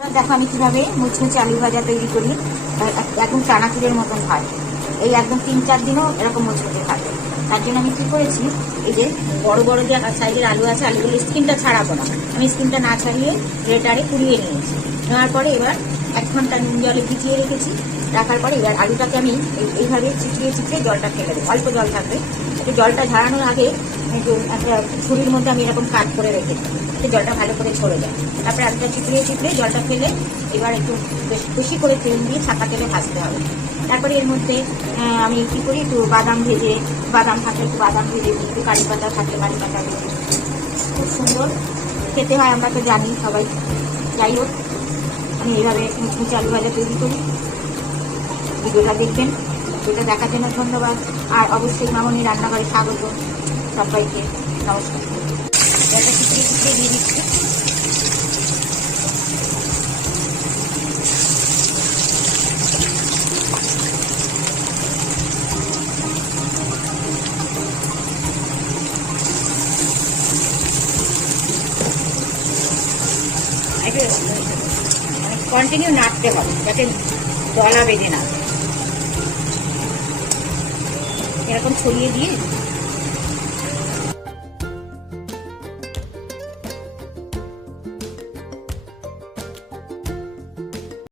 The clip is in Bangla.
দেখো আমি কিভাবে মুচমুচে আলু ভাজা তৈরি করি। একদম চানাচুরের মতন হয়। এই একদম 3-4 দিনও এরকম মুচমুচে থাকে। তার জন্য আমি কি করেছি, এই যে বড় বড় যে সাইজের আলু আছে, আলুগুলো স্কিনটা ছাড়াবো না, আমি স্কিনটা না ছাড়িয়ে গ্রেটারে পুড়িয়ে নিয়েছি। নেওয়ার পরে এবার 1 ঘন্টা নুন জলে ভিজিয়ে রেখেছি। রাখার পরে এবার আলুটাকে আমি এইভাবে চিপড়িয়ে জলটা ফেলে দেবো। অল্প জল থাকবে, একটু জলটা ঝরানোর আগে একটা ছুরির মধ্যে আমি এরকম কাট করে রেখেছি, জলটা ভালো করে ছড়ে যায়। তারপরে আলুটা চিপড়িয়ে জলটা ফেলে এবার একটু বেশি করে তেল দিয়ে ছাকা তেলে ভাজতে হবে। তারপরে এর মধ্যে আমি কী করি, একটু বাদাম থাকলে একটু বাদাম ভেজে, একটু কারি পাতা থাকলে কারি পাতা ভেজে, খুব সুন্দর খেতে হয়, আমরা তো জানি সবাই। যাই হোক, আমি এইভাবে মুচমুচে আলু ভাজা তৈরি করি। ভিডিওটা দেখবেন। ভিডিওটা দেখার জন্য ধন্যবাদ। আর অবশ্যই মামনি রান্নাঘরে স্বাগত সবাইকে। নমস্কার। এটা চিপড়িয়ে দিয়ে দিচ্ছি। কন্টিনিউ নাড়তে হবে যাতে দলা বেঁধে না। এরকম ছড়িয়ে দিয়ে